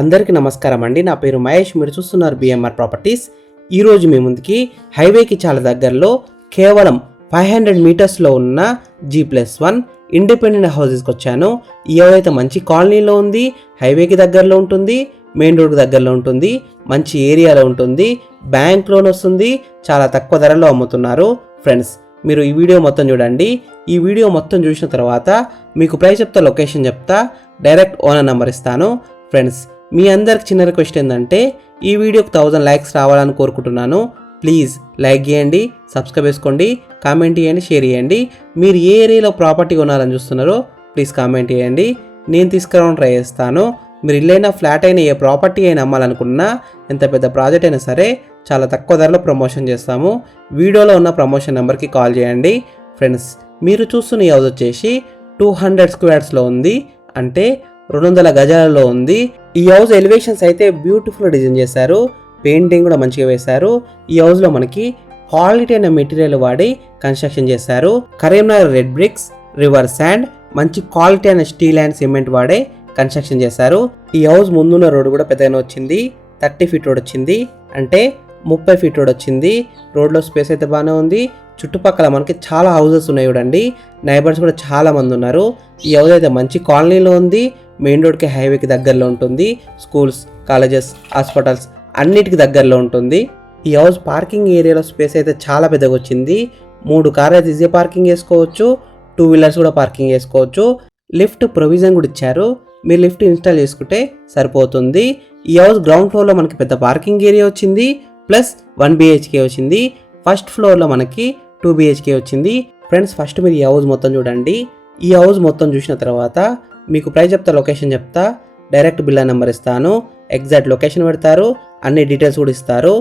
అందరికీ నమస్కారం అండి. నా పేరు మహేష్. మీరు చూస్తున్నారు బిఎంఆర్ ప్రాపర్టీస్. ఈరోజు మీ ముందుకి హైవేకి చాలా దగ్గరలో కేవలం 500 మీటర్స్లో ఉన్న G+1 ఇండిపెండెంట్ హౌసెస్కి వచ్చాను. ఈ హౌస్ అయితే మంచి కాలనీలో ఉంది, హైవేకి దగ్గరలో ఉంటుంది, మెయిన్ రోడ్కి దగ్గరలో ఉంటుంది, మంచి ఏరియాలో ఉంటుంది, బ్యాంక్ లోన్ వస్తుంది, చాలా తక్కువ ధరలో అమ్ముతున్నారు. ఫ్రెండ్స్, మీరు ఈ వీడియో మొత్తం చూడండి. ఈ వీడియో మొత్తం చూసిన తర్వాత మీకు ప్రైస్ చెప్తా, లొకేషన్ చెప్తా, డైరెక్ట్ ఓనర్ నెంబర్ ఇస్తాను. ఫ్రెండ్స్, మీ అందరికి చిన్న రిక్వెస్ట్ ఏంటంటే ఈ వీడియోకి 1000 లైక్స్ రావాలని కోరుకుంటున్నాను. ప్లీజ్ లైక్ చేయండి, సబ్స్క్రైబ్ చేసుకోండి, కామెంట్ చేయండి, షేర్ చేయండి. మీరు ఏ ఏరియాలో ప్రాపర్టీ కొనాలని చూస్తున్నారో ప్లీజ్ కామెంట్ చేయండి. నేను తీసుకురావడం ట్రై చేస్తాను. మీరు ఇల్లైనా, ఫ్లాట్ అయినా, ఏ ప్రాపర్టీ అయినా అమ్మాలనుకున్నా, ఎంత పెద్ద ప్రాజెక్ట్ అయినా సరే చాలా తక్కువ ధరలో ప్రమోషన్ చేస్తాము. వీడియోలో ఉన్న ప్రమోషన్ నెంబర్కి కాల్ చేయండి. ఫ్రెండ్స్, మీరు చూస్తున్న ఈ హౌస్ వచ్చేసి 200 స్క్వేర్స్లో ఉంది, అంటే 200 గజాలలో ఉంది. ఈ హౌస్ ఎలివేషన్స్ అయితే బ్యూటిఫుల్ డిజైన్ చేశారు, పెయింటింగ్ కూడా మంచిగా వేశారు. ఈ హౌస్లో మనకి క్వాలిటీ అయిన మెటీరియల్ వాడి కన్స్ట్రక్షన్ చేశారు. Karimnagar red bricks, river sand, మంచి క్వాలిటీ అయిన స్టీల్ అండ్ సిమెంట్ వాడే కన్స్ట్రక్షన్ చేశారు. ఈ హౌస్ ముందున్న రోడ్ కూడా పెద్దగానే వచ్చింది, 30 ఫీట్ రోడ్ వచ్చింది, అంటే 30 ఫీట్ రోడ్ వచ్చింది. రోడ్లో స్పేస్ అయితే బాగానే ఉంది. చుట్టుపక్కల మనకి చాలా హౌసెస్ ఉన్నాయి చూడండి, నైబర్స్ కూడా చాలా మంది ఉన్నారు. ఈ హౌస్ అయితే మంచి కాలనీలో ఉంది, మెయిన్ రోడ్కి హైవేకి దగ్గరలో ఉంటుంది, స్కూల్స్, కాలేజెస్, హాస్పిటల్స్ అన్నిటికి దగ్గరలో ఉంటుంది. ఈ హౌస్ పార్కింగ్ ఏరియాలో స్పేస్ అయితే చాలా పెద్దగా వచ్చింది. 3 కార్లు అయితే ఈజీ పార్కింగ్ చేసుకోవచ్చు, 2 వీలర్స్ కూడా పార్కింగ్ చేసుకోవచ్చు. లిఫ్ట్ ప్రొవిజన్ కూడా ఇచ్చారు, మీరు లిఫ్ట్ ఇన్స్టాల్ చేసుకుంటే సరిపోతుంది. ఈ హౌస్ గ్రౌండ్ ఫ్లోర్లో మనకి పెద్ద పార్కింగ్ ఏరియా వచ్చింది, ప్లస్ 1 BHK వచ్చింది. ఫస్ట్ ఫ్లోర్లో మనకి 2 BHK వచ్చింది. ఫ్రెండ్స్, ఫస్ట్ మీరు ఈ హౌస్ మొత్తం చూడండి. ఈ హౌస్ మొత్తం చూసిన తర్వాత మీకు ప్రైస్ చెప్తా, లొకేషన్ చెప్తా, డైరెక్ట్ బిల్లా నెంబర్ ఇస్తాను, ఎగ్జాక్ట్ లొకేషన్ పెడతారు, అన్ని డీటెయిల్స్ కూడా ఇస్తారు.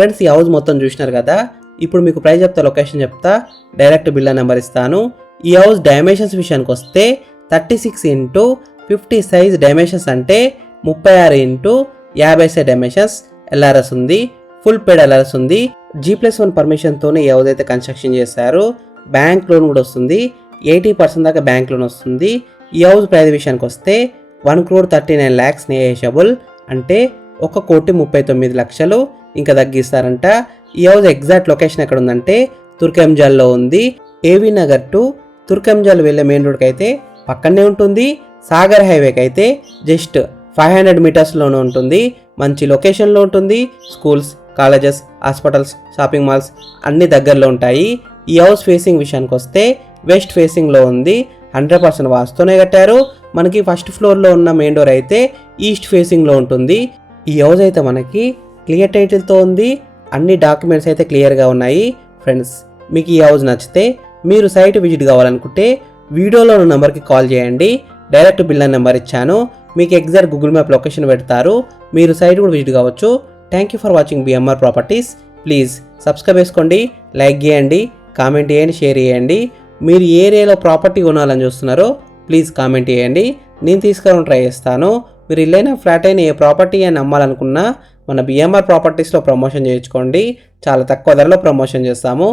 ఫ్రెండ్స్ ఈ హౌస్ మొత్తం చూసినారు కదా, ఇప్పుడు మీకు ప్రైస్ చెప్తా, లొకేషన్ చెప్తా, డైరెక్ట్ బిల్డర్ నెంబర్ ఇస్తాను. ఈ హౌస్ డైమెన్షన్స్ విషయానికి వస్తే 36x50 సైజ్ డైమెన్షన్స్ అంటే 36x50 డైమెన్షన్స్ ఎల్ఆర్ఎస్ ఉంది. ఫుల్ పేడ్ ఎల్ఆర్ఎస్ ఉంది. G+1 పర్మిషన్తోనే ఈ హౌస్ అయితే కన్స్ట్రక్షన్ చేశారు. బ్యాంక్ లోన్ కూడా వస్తుంది. 80% దాకా బ్యాంక్ లోన్ వస్తుంది. ఈ హౌస్ ప్రైస్ విషయానికి వస్తే 1,39 lakhs నెగోషియబుల్ అంటే 1,39,00,000 ఇంకా తగ్గిస్తారంట. ఈ హౌస్ ఎగ్జాక్ట్ లొకేషన్ ఎక్కడ ఉందంటే తుర్కెంజాల్లో ఉంది. ఏవీ నగర్ టు తుర్కెంజాల్ వెళ్ళే మెయిన్ రోడ్కి అయితే పక్కనే ఉంటుంది. సాగర్ హైవేకి అయితే జస్ట్ 500 మీటర్స్లోనే ఉంటుంది. మంచి లొకేషన్లో ఉంటుంది. Schools, colleges, hospitals, shopping malls అన్ని దగ్గరలో ఉంటాయి. ఈ హౌస్ ఫేసింగ్ విషయానికి వస్తే వెస్ట్ ఫేసింగ్లో ఉంది. 100% వాస్తునే కట్టారు. మనకి ఫస్ట్ ఫ్లోర్లో ఉన్న మెయిన్ డోర్ అయితే ఈస్ట్ ఫేసింగ్లో ఉంటుంది. ఈ హౌస్ అయితే మనకి క్లియర్ టైటిల్తో ఉంది. అన్ని డాక్యుమెంట్స్ అయితే క్లియర్గా ఉన్నాయి. ఫ్రెండ్స్ మీకు ఈ హౌస్ నచ్చితే మీరు సైట్ విజిట్ కావాలనుకుంటే వీడియోలో ఉన్న నెంబర్కి కాల్ చేయండి. డైరెక్ట్ బిల్డర్ నెంబర్ ఇచ్చాను. మీకు ఎగ్జాక్ట్ గూగుల్ మ్యాప్ లొకేషన్ పెడతారు. మీరు సైట్ కూడా విజిట్ కావచ్చు. Thank you for watching BMR properties. Please subscribe చేసుకోండి, లైక్ చేయండి, కామెంట్ చేయండి, షేర్ చేయండి. మీరు ఏ ఏరియాలో ప్రాపర్టీ కొనాలని చూస్తున్నారో ప్లీజ్ కామెంట్ చేయండి. నేను తీసుకురావడం ట్రై చేస్తాను. మీరు ఇల్లైనా ఫ్లాట్ అయినా ఏ ప్రాపర్టీ అని అమ్మాలనుకున్నా మన BMR ప్రాపర్టీస్లో ప్రమోషన్ చేయించుకోండి. చాలా తక్కువ ధరలో ప్రమోషన్ చేస్తాము.